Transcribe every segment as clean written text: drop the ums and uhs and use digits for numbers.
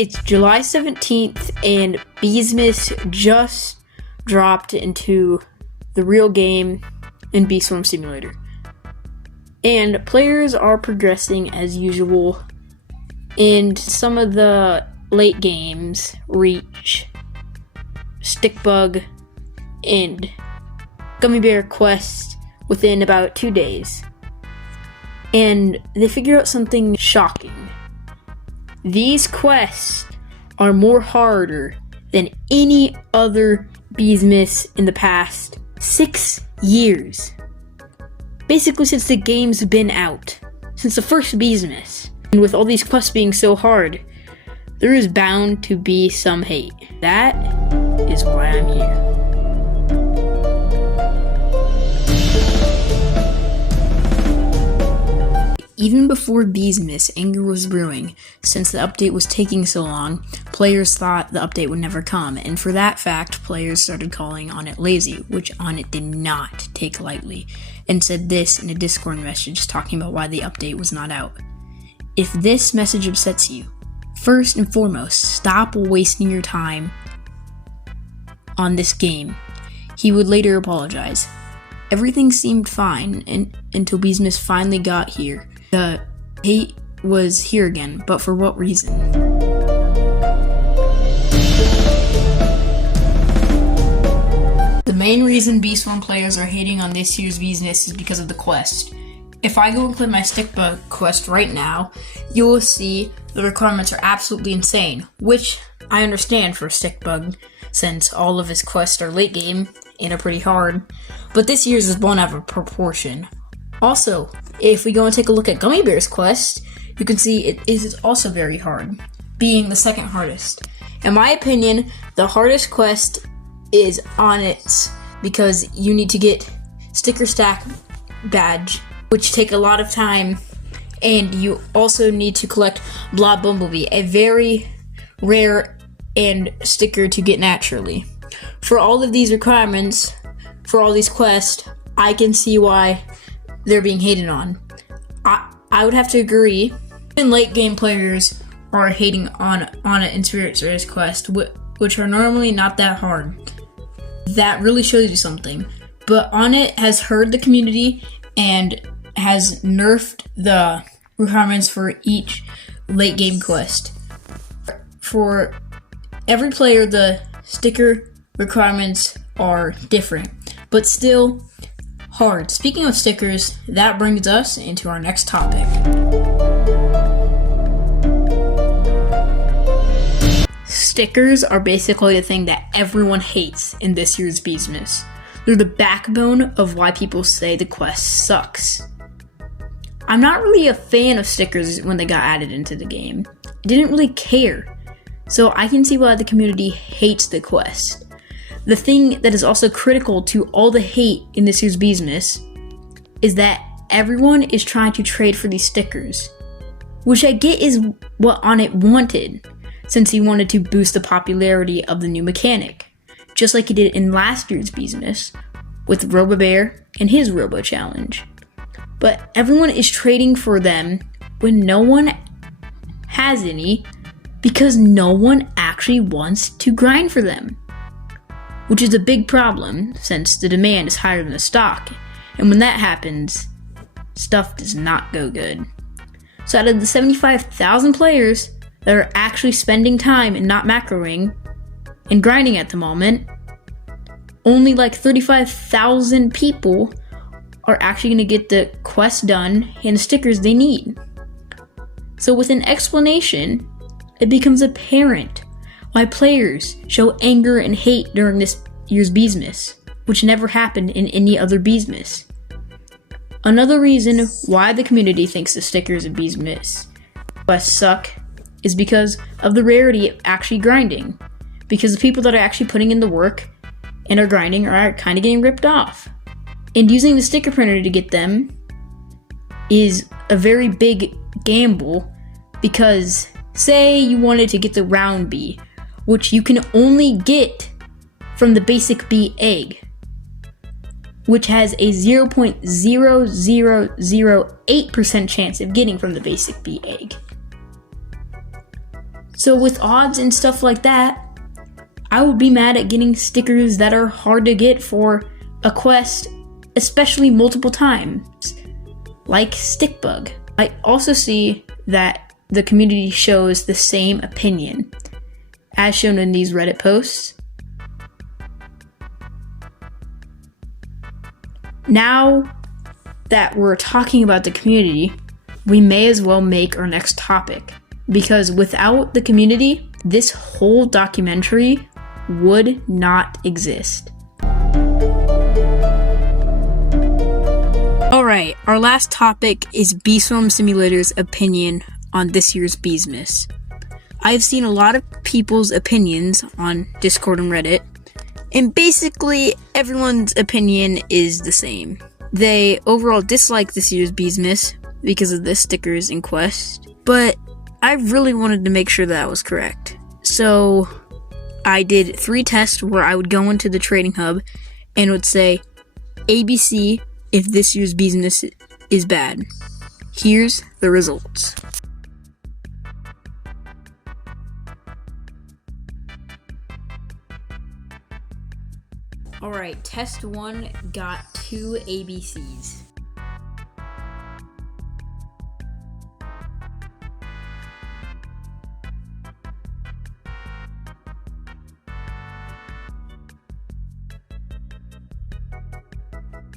It's July 17th and beesmas just dropped into the real game in Bee Swarm Simulator. And players are progressing as usual, and some of the late games reach Stickbug and Gummy Bear quests within about 2 days. And they figure out something shocking. These quests are more harder than any other beesmas in the past 6 years. Basically since the game's been out. Since the first beesmas. And with all these quests being so hard, there is bound to be some hate. That is why I'm here. Even before beesmas, anger was brewing. Since the update was taking so long, players thought the update would never come, and for that fact, players started calling on it lazy, which on it did not take lightly, and said this in a Discord message talking about why the update was not out. If this message upsets you, first and foremost, stop wasting your time on this game. He would later apologize. Everything seemed fine until beesmas finally got here. The hate was here again, but for what reason? The main reason Bee Swarm players are hating on this year's beesmas is because of the quest. If I go and click my Stickbug quest right now, you will see the requirements are absolutely insane, which I understand for Stickbug, since all of his quests are late game and are pretty hard, but this year's is blown out of proportion. Also, if we go and take a look at Gummy Bear's quest, you can see it is also very hard, being the second hardest. In my opinion, the hardest quest is Onyx, because you need to get Sticker Stack Badge, which take a lot of time, and you also need to collect Blob Bumblebee, a very rare and sticker to get naturally. For all of these requirements, for all these quests, I can see why they're being hated on. I would have to agree. Even late game players are hating on it and Spirit Race quest, which are normally not that hard. That really shows you something. But Onnit has heard the community and has nerfed the requirements for each late game quest. For every player, the sticker requirements are different, but still hard. Speaking of stickers, that brings us into our next topic. Stickers are basically the thing that everyone hates in this year's beesmas. They're the backbone of why people say the quest sucks. I'm not really a fan of stickers when they got added into the game. I didn't really care. So I can see why the community hates the quest. The thing that is also critical to all the hate in this year's beesmas is that everyone is trying to trade for these stickers, which I get is what Onnit wanted, since he wanted to boost the popularity of the new mechanic, just like he did in last year's beesmas with RoboBear and his Robo Challenge. But everyone is trading for them when no one has any, because no one actually wants to grind for them. Which is a big problem, since the demand is higher than the stock, and when that happens, stuff does not go good. So out of the 75,000 players that are actually spending time and not macroing and grinding at the moment, only like 35,000 people are actually going to get the quest done and the stickers they need. So with an explanation, it becomes apparent why players show anger and hate during this year's beesmas, which never happened in any other beesmas. Another reason why the community thinks the stickers of beesmas quests suck is because of the rarity of actually grinding. Because the people that are actually putting in the work and are grinding are kind of getting ripped off. And using the sticker printer to get them is a very big gamble, because say you wanted to get the round bee, which you can only get from the basic bee egg, which has a 0.0008% chance of getting from the basic bee egg. So with odds and stuff like that, I would be mad at getting stickers that are hard to get for a quest, especially multiple times, like Stickbug. I also see that the community shows the same opinion, as shown in these Reddit posts. Now that we're talking about the community, we may as well make our next topic, because without the community, this whole documentary would not exist. Alright, our last topic is Bee Swarm Simulator's opinion on this year's Beesmas. I've seen a lot of people's opinions on Discord and Reddit, and basically everyone's opinion is the same. They overall dislike this year's Beesmas because of the stickers in quest, but I really wanted to make sure that was correct. So I did 3 tests where I would go into the trading hub and would say ABC if this year's Beesmas is bad. Here's the results. Alright, test 1 got 2 ABCs.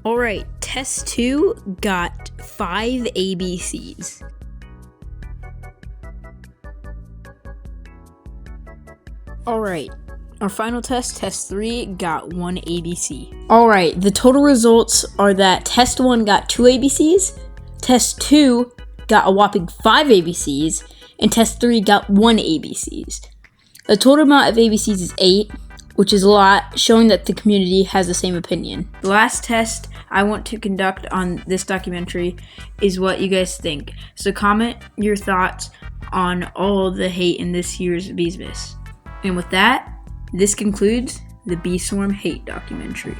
Alright, test 2 got 5 ABCs. Alright, our final test, test 3, got 1 ABC. Alright, the total results are that test 1 got 2 ABCs, test 2 got a whopping 5 ABCs, and test 3 got 1 ABCs. The total amount of ABCs is 8, which is a lot, showing that the community has the same opinion. The last test I want to conduct on this documentary is what you guys think. So comment your thoughts on all the hate in this year's Beesmas. And with that, this concludes the Bee Swarm Hate documentary.